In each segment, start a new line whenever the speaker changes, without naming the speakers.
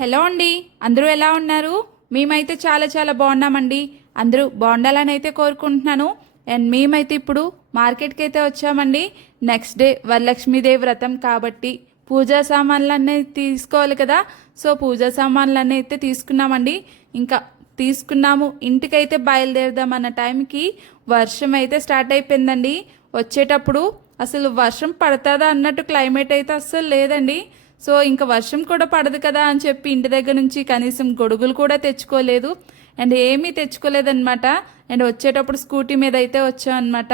Hello అండి అందరూ ఎలా ఉన్నారు? మేమైతే చాలా చాలా బాగున్నామండి. అందరూ బాగుండాలని అయితే కోరుకుంటున్నాను. అండ్ మేమైతే ఇప్పుడు మార్కెట్కి అయితే వచ్చామండి. నెక్స్ట్ డే వరలక్ష్మీదేవి వ్రతం కాబట్టి పూజా సామాన్లు అన్నీ తీసుకోవాలి కదా. సో పూజా సామాన్లు అన్నీ అయితే తీసుకున్నామండి. ఇంకా తీసుకున్నాము ఇంటికైతే బయలుదేరదాం అన్న టైంకి వర్షం అయితే స్టార్ట్ అయిపోయిందండి. వచ్చేటప్పుడు అసలు వర్షం పడుతుందా అన్నట్టు క్లైమేట్ అయితే అస్సలు లేదండి. సో ఇంకా వర్షం కూడా పడదు కదా అని చెప్పి ఇంటి దగ్గర నుంచి కనీసం గొడుగులు కూడా తెచ్చుకోలేదు. అండ్ ఏమీ తెచ్చుకోలేదన్నమాట. అండ్ వచ్చేటప్పుడు స్కూటీ మీద అయితే వచ్చాం అనమాట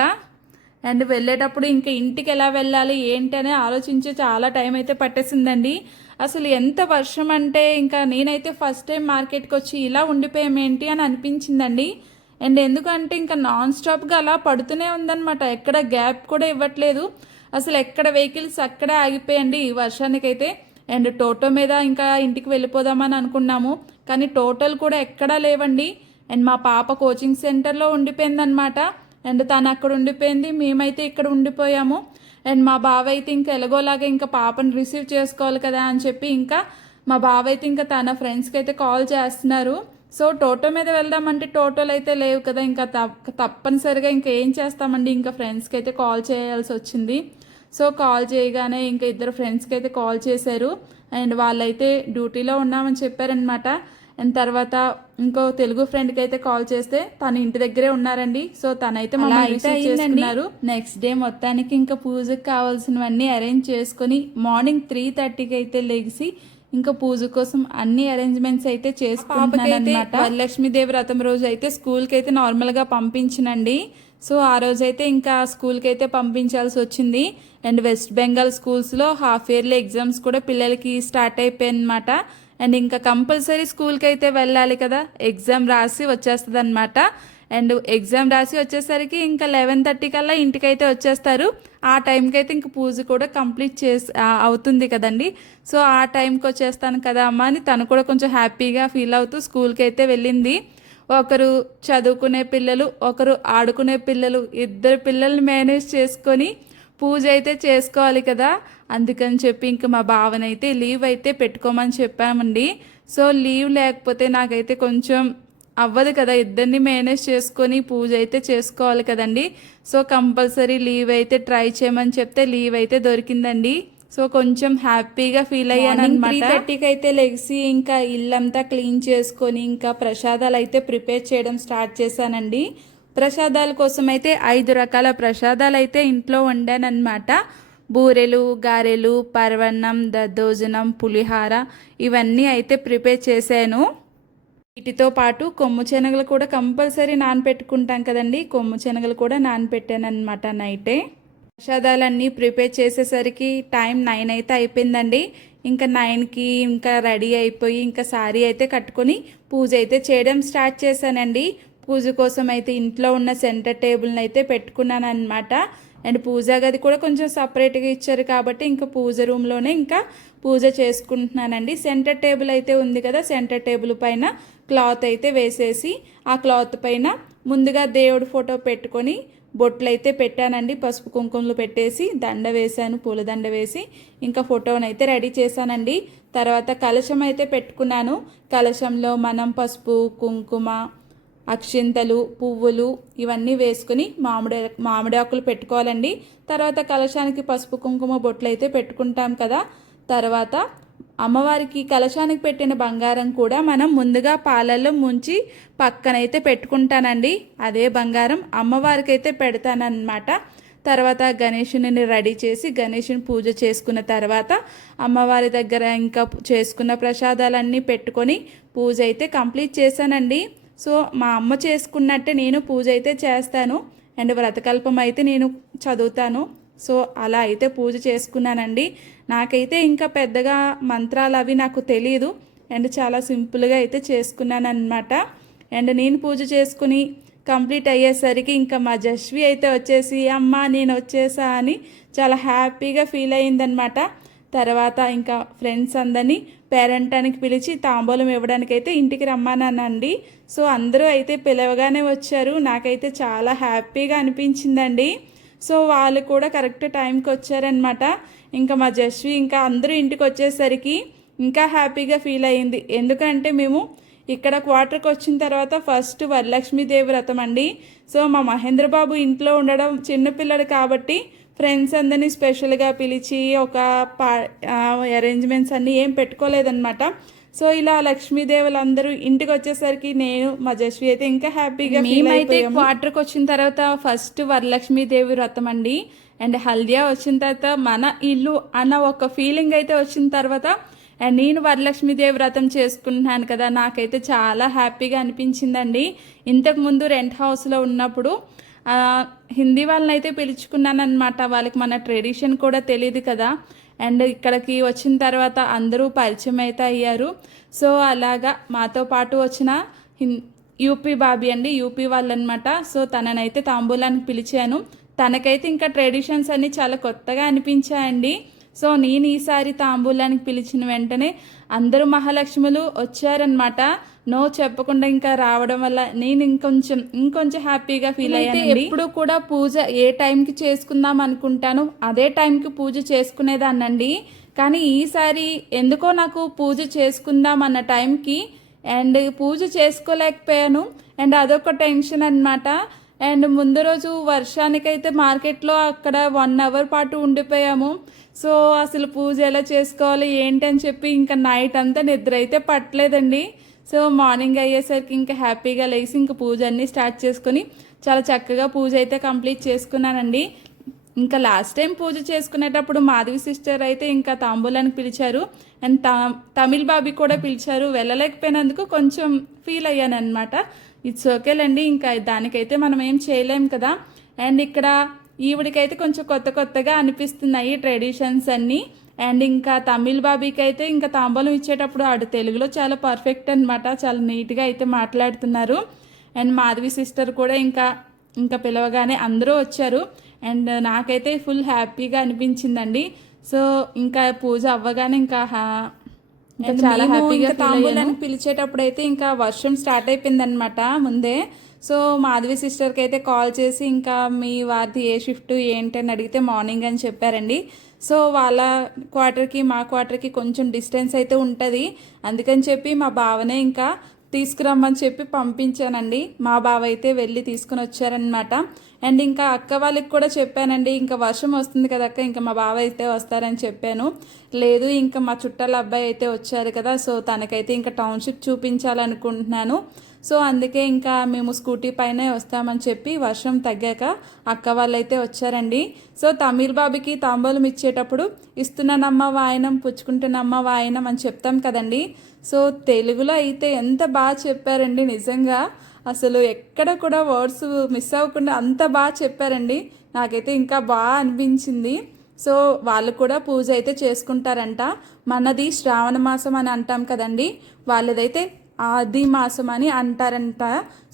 అండ్ వెళ్ళేటప్పుడు ఇంకా ఇంటికి ఎలా వెళ్ళాలి ఏంటి అని ఆలోచించే చాలా టైం అయితే పట్టేసిందండి. అసలు ఎంత వర్షం అంటే ఇంకా నేనైతే ఫస్ట్ టైం మార్కెట్కి వచ్చి ఇలా ఉండిపోయామేంటి అని అనిపించిందండి. అండ్ ఎందుకంటే ఇంకా నాన్ స్టాప్గా అలా పడుతూనే ఉందన్నమాట. ఎక్కడ గ్యాప్ కూడా ఇవ్వట్లేదు. అసలు ఎక్కడ వెహికల్స్ అక్కడే ఆగిపోయండి. ఈ వర్షానికైతే అండ్ టోటో మీద ఇంకా ఇంటికి వెళ్ళిపోదామని అనుకున్నాము. కానీ టోటల్ కూడా ఎక్కడా లేవండి. అండ్ మా పాప కోచింగ్ సెంటర్లో ఉండిపోయిందనమాట అండ్ తను అక్కడ ఉండిపోయింది. మేమైతే ఇక్కడ ఉండిపోయాము. అండ్ మా బావ అయితే ఇంకా ఎలాగోలాగా ఇంకా పాపను రిసీవ్ చేసుకోవాలి కదా అని చెప్పి ఇంకా మా బావ అయితే ఇంకా తన ఫ్రెండ్స్కి అయితే కాల్ చేస్తున్నారు. సో టోటో మీద వెళ్దామంటే టోటోలు అయితే లేవు కదా. ఇంకా తప్ప తప్పనిసరిగా ఇంకా ఏం చేస్తామండి? ఇంకా ఫ్రెండ్స్కి అయితే కాల్ చేయాల్సి వచ్చింది. సో కాల్ చేయగానే ఇంకా ఇద్దరు ఫ్రెండ్స్కి అయితే కాల్ చేశారు. అండ్ వాళ్ళైతే డ్యూటీలో ఉన్నామని చెప్పారనమాట అండ్ తర్వాత ఇంకో తెలుగు ఫ్రెండ్కి అయితే కాల్ చేస్తే తను ఇంటి దగ్గరే ఉన్నారండి. సో తనైతే. చేసుకున్నారు. నెక్స్ట్ డే మొత్తానికి ఇంకా పూజకి కావాల్సినవన్నీ అరేంజ్ చేసుకొని మార్నింగ్ త్రీ థర్టీకి అయితే లెగిసి ఇంకా పూజ కోసం అన్ని అరేంజ్మెంట్స్ అయితే చేసుకుంటున్నాను వరలక్ష్మీదేవి వ్రతం రోజు అయితే స్కూల్కి అయితే నార్మల్గా పంపించినండి. సో ఆ రోజైతే ఇంకా స్కూల్కి అయితే పంపించాల్సి వచ్చింది అండ్ వెస్ట్ బెంగాల్ స్కూల్స్లో హాఫ్ ఇయర్లీ ఎగ్జామ్స్ కూడా పిల్లలకి స్టార్ట్ అయిపోయాయన్నమాట అండ్ ఇంకా కంపల్సరీ స్కూల్కి అయితే వెళ్ళాలి కదా. ఎగ్జామ్ రాసి వచ్చేస్తుంది అనమాట అండ్ ఎగ్జామ్ రాసి వచ్చేసరికి ఇంకా లెవెన్ థర్టీ కల్లా ఇంటికైతే వచ్చేస్తారు. ఆ టైంకి అయితే ఇంక పూజ కూడా కంప్లీట్ చేసి అవుతుంది కదండి. సో ఆ టైంకి వచ్చేస్తాను కదా అమ్మ అని తను కూడా కొంచెం హ్యాపీగా ఫీల్ అవుతూ స్కూల్కి అయితే వెళ్ళింది. ఒకరు చదువుకునే పిల్లలు ఒకరు ఆడుకునే పిల్లలు. ఇద్దరు పిల్లల్ని మేనేజ్ చేసుకొని పూజ అయితే చేసుకోవాలి కదా. అందుకని చెప్పి ఇంక మా బావనైతే లీవ్ అయితే పెట్టుకోమని చెప్పామండి. సో లీవ్ లేకపోతే నాకైతే కొంచెం అవ్వదు కదా. ఇద్దరిని మేనేజ్ చేసుకొని పూజ అయితే చేసుకోవాలి కదండి. సో కంపల్సరీ లీవ్ అయితే ట్రై చేయమని చెప్తే లీవ్ అయితే దొరికిందండి. సో కొంచెం హ్యాపీగా ఫీల్ అయ్యాను అనమాట త్రీ థర్టీకి అయితే లెగిసి ఇంకా ఇల్లంతా క్లీన్ చేసుకొని ఇంకా ప్రసాదాలు అయితే ప్రిపేర్ చేయడం స్టార్ట్ చేశానండి. ప్రసాదాల కోసం అయితే ఐదు రకాల ప్రసాదాలు అయితే ఇంట్లో వండానన్నమాట. బూరెలు గారెలు పరవన్నం దద్దోజనం పులిహార ఇవన్నీ అయితే ప్రిపేర్ చేశాను. వీటితో పాటు కొమ్ము శనగలు కూడా కంపల్సరీ నానపెట్టుకుంటాం కదండి. కొమ్ము శనగలు కూడా నానపెట్టాను అనమాట నైటే. ప్రసాదాలన్నీ ప్రిపేర్ చేసేసరికి టైం నైన్ అయితే అయిపోయిందండి. ఇంకా నైన్కి ఇంకా రెడీ అయిపోయి ఇంకా శారీ అయితే కట్టుకొని పూజ అయితే చేయడం స్టార్ట్ చేశానండి. పూజ కోసం అయితే ఇంట్లో ఉన్న సెంటర్ టేబుల్ని అయితే పెట్టుకున్నాను అనమాట అండ్ పూజా గది కూడా కొంచెం సపరేట్గా ఇచ్చారు కాబట్టి ఇంకా పూజ రూమ్లోనే ఇంకా పూజ చేసుకుంటున్నానండి. సెంటర్ టేబుల్ అయితే ఉంది కదా సెంటర్ టేబుల్ పైన క్లాత్ అయితే వేసేసి ఆ క్లాత్ పైన ముందుగా దేవుడి ఫోటో పెట్టుకొని బొట్లు అయితే పెట్టానండి పసుపు కుంకుమలు పెట్టేసి దండ వేశాను పూలదండ వేసి ఇంకా ఫోటోని అయితే రెడీ చేశానండి. తర్వాత కలశం అయితే పెట్టుకున్నాను. కలశంలో మనం పసుపు కుంకుమ అక్షింతలు పువ్వులు ఇవన్నీ వేసుకుని మామిడి మామిడి ఆకులు పెట్టుకోవాలండి. తర్వాత కలశానికి పసుపు కుంకుమ బొట్లు అయితే పెట్టుకుంటాం కదా. తర్వాత అమ్మవారికి కలశానికి పెట్టిన బంగారం కూడా మనం ముందుగా పాలల్లో ముంచి పక్కనైతే పెట్టుకుంటానండి. అదే బంగారం అమ్మవారికి అయితే పెడతానన్నమాట. తర్వాత గణేషుని రెడీ చేసి గణేషుని పూజ చేసుకున్న తర్వాత అమ్మవారి దగ్గర ఇంకా చేసుకున్న ప్రసాదాలన్నీ పెట్టుకొని పూజ అయితే కంప్లీట్ చేశానండి. సో మా అమ్మ చేసుకున్నట్టే నేను పూజ అయితే చేస్తాను. అండ్ వ్రతకల్పం అయితే నేను చదువుతాను. సో అలా అయితే పూజ చేసుకున్నానండి. నాకైతే ఇంకా పెద్దగా మంత్రాలు అవి నాకు తెలియదు అండ్ చాలా సింపుల్గా అయితే చేసుకున్నాను అనమాట అండ్ నేను పూజ చేసుకుని కంప్లీట్ అయ్యేసరికి ఇంకా మా జస్వి అయితే వచ్చేసి అమ్మ నేను వచ్చేసా అని చాలా హ్యాపీగా ఫీల్ అయ్యిందనమాట తర్వాత ఇంకా ఫ్రెండ్స్ అందరినీ పేరెంటానికి పిలిచి తాంబూలం ఇవ్వడానికి అయితే ఇంటికి రమ్మానండి సో అందరూ అయితే పిలవగానే వచ్చారు. నాకైతే చాలా హ్యాపీగా అనిపించిందండి. సో వాళ్ళు కూడా కరెక్ట్ టైంకి వచ్చారనమాట ఇంకా మా జస్వి ఇంకా అందరూ ఇంటికి వచ్చేసరికి ఇంకా హ్యాపీగా ఫీల్ అయ్యింది. ఎందుకంటే మేము ఇక్కడ క్వార్టర్కి వచ్చిన తర్వాత ఫస్ట్ వరలక్ష్మీదేవి వ్రతం అండి. సో మా మహేంద్ర బాబు ఇంట్లో ఉండడం చిన్నపిల్లడు కాబట్టి ఫ్రెండ్స్ అందరినీ స్పెషల్గా పిలిచి ఒక పా అరేంజ్మెంట్స్ అన్నీ ఏం పెట్టుకోలేదన్నమాట. సో ఇలా లక్ష్మీదేవులు అందరూ ఇంటికి వచ్చేసరికి నేను మా జస్వి అయితే ఇంకా హ్యాపీగా మేమైతే క్వార్టర్కి వచ్చిన తర్వాత ఫస్ట్ వరలక్ష్మీదేవి వ్రతం అండి. అండ్ హల్దియా వచ్చిన తర్వాత మన ఇల్లు అన్న ఒక ఫీలింగ్ అయితే వచ్చిన తర్వాత అండ్ నేను వరలక్ష్మీదేవి వ్రతం చేసుకుంటున్నాను కదా నాకైతే చాలా హ్యాపీగా అనిపించిందండి. ఇంతకు ముందు రెంట్ హౌస్లో ఉన్నప్పుడు హిందీ వాళ్ళని అయితే పిలుచుకున్నాను అనమాట వాళ్ళకి మన ట్రెడిషన్ కూడా తెలియదు కదా. అండ్ ఇక్కడికి వచ్చిన తర్వాత అందరూ పరిచయం అయితే అయ్యారు. సో అలాగా మాతో పాటు వచ్చిన యూపీ బాబీ అండి యూపీ వాళ్ళనమాట. సో తననైతే తాంబూలానికి పిలిచాను. తనకైతే ఇంకా ట్రెడిషన్స్ అన్నీ చాలా కొత్తగా అనిపించాయండి. సో నేను ఈసారి తాంబూలానికి పిలిచిన వెంటనే అందరూ మహాలక్ష్ములు వచ్చారనమాట నో చెప్పకుండా ఇంకా రావడం వల్ల నేను ఇంకొంచెం ఇంకొంచెం హ్యాపీగా ఫీల్ అయితే ఎప్పుడు కూడా పూజ ఏ టైంకి చేసుకుందాం అనుకుంటాను అదే టైంకి పూజ చేసుకునేదాన్నండి. కానీ ఈసారి ఎందుకో నాకు పూజ చేసుకుందాం అన్న టైంకి అండ్ పూజ చేసుకోలేకపోయాను. అండ్ అదొక టెన్షన్ అన్నమాట. అండ్ ముందు రోజు వర్షానికైతే మార్కెట్లో అక్కడ వన్ అవర్ పాటు ఉండిపోయాము. సో అసలు పూజ ఎలా చేసుకోవాలి ఏంటి అని చెప్పి ఇంకా నైట్ అంతా నిద్ర అయితే పట్టలేదండి. సో మార్నింగ్ అయ్యేసరికి ఇంకా హ్యాపీగా లేచి ఇంకా పూజ అన్నీ స్టార్ట్ చేసుకుని చాలా చక్కగా పూజ అయితే కంప్లీట్ చేసుకున్నానండి. ఇంకా లాస్ట్ టైం పూజ చేసుకునేటప్పుడు మాధవి సిస్టర్ అయితే ఇంకా తాంబూలానికి పిలిచారు. అండ్ తా తమిళ్ బాబీ కూడా పిలిచారు. వెళ్ళలేకపోయినందుకు కొంచెం ఫీల్ అయ్యాను అనమాట ఇట్స్ ఓకేలండి ఇంకా దానికైతే మనం ఏం చేయలేం కదా. అండ్ ఇక్కడ ఈవిడికైతే కొంచెం కొత్త కొత్తగా అనిపిస్తున్నాయి ట్రెడిషన్స్ అన్నీ. అండ్ ఇంకా తమిళ్ బాబీకి అయితే ఇంకా తాంబూలం ఇచ్చేటప్పుడు ఆడు తెలుగులో చాలా పర్ఫెక్ట్ అనమాట చాలా నీట్గా అయితే మాట్లాడుతున్నారు. అండ్ మాధవి సిస్టర్ కూడా ఇంకా ఇంకా పిలవగానే అందరూ వచ్చారు. అండ్ నాకైతే ఫుల్ హ్యాపీగా అనిపించిందండి. సో ఇంకా పూజ అవ్వగానే ఇంకా హా- ఇంకా చాలా హ్యాపీగా పిలిచేటప్పుడు అయితే ఇంకా వర్షం స్టార్ట్ అయిపోయిందనమాట ముందే. సో మాధవి సిస్టర్కి అయితే కాల్ చేసి ఇంకా మీ వారిది ఏ షిఫ్ట్ ఏంటి అని అడిగితే మార్నింగ్ అని చెప్పారండి. సో వాళ్ళ క్వార్టర్కి మా క్వార్టర్కి కొంచెం డిస్టెన్స్ అయితే ఉంటుంది. అందుకని చెప్పి మా బావనే ఇంకా తీసుకురమ్మని చెప్పి పంపించానండి. మా బావ అయితే వెళ్ళి తీసుకుని వచ్చారనమాట అండ్ ఇంకా అక్క వాళ్ళకి కూడా చెప్పానండి ఇంకా వర్షం వస్తుంది కదా అక్క ఇంకా మా బావ అయితే వస్తారని చెప్పాను. లేదు ఇంకా మా చుట్టాల అబ్బాయి అయితే వచ్చారు కదా సో తనకైతే ఇంకా టౌన్షిప్ చూపించాలనుకుంటున్నాను. సో అందుకే ఇంకా మేము స్కూటీ పైనే వస్తామని చెప్పి వర్షం తగ్గాక అక్క వాళ్ళైతే వచ్చారండి. సో తమిళ్ బాబుకి తాంబూలం ఇచ్చేటప్పుడు ఇస్తున్నానమ్మ వాయనం పుచ్చుకుంటున్నమ్మ వాయనం అని చెప్తాం కదండి. సో తెలుగులో అయితే ఎంత బాగా చెప్పారండి నిజంగా. అసలు ఎక్కడ కూడా వర్డ్స్ మిస్ అవ్వకుండా అంత బాగా చెప్పారండి. నాకైతే ఇంకా బాగా అనిపించింది. సో వాళ్ళు కూడా పూజ అయితే చేసుకుంటారంట. మనది శ్రావణ మాసం అని అంటాం కదండి. వాళ్ళదైతే ఆది మాసం అని అంటారంట.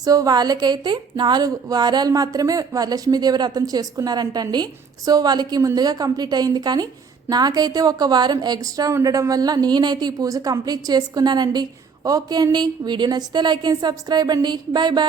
సో వాళ్ళకైతే నాలుగు వారాలు మాత్రమే లక్ష్మీదేవి వ్రతం చేసుకున్నారంట అండి సో వాళ్ళకి ముందుగా కంప్లీట్ అయింది కానీ నాకైతే ఒక వారం ఎక్స్ట్రా ఉండడం వల్ల నేనైతే ఈ పూజ కంప్లీట్ చేసుకున్నానండి. ఓకే అండి. వీడియో నచ్చితే లైక్ అండ్ సబ్స్క్రైబ్ అండి. Bye bye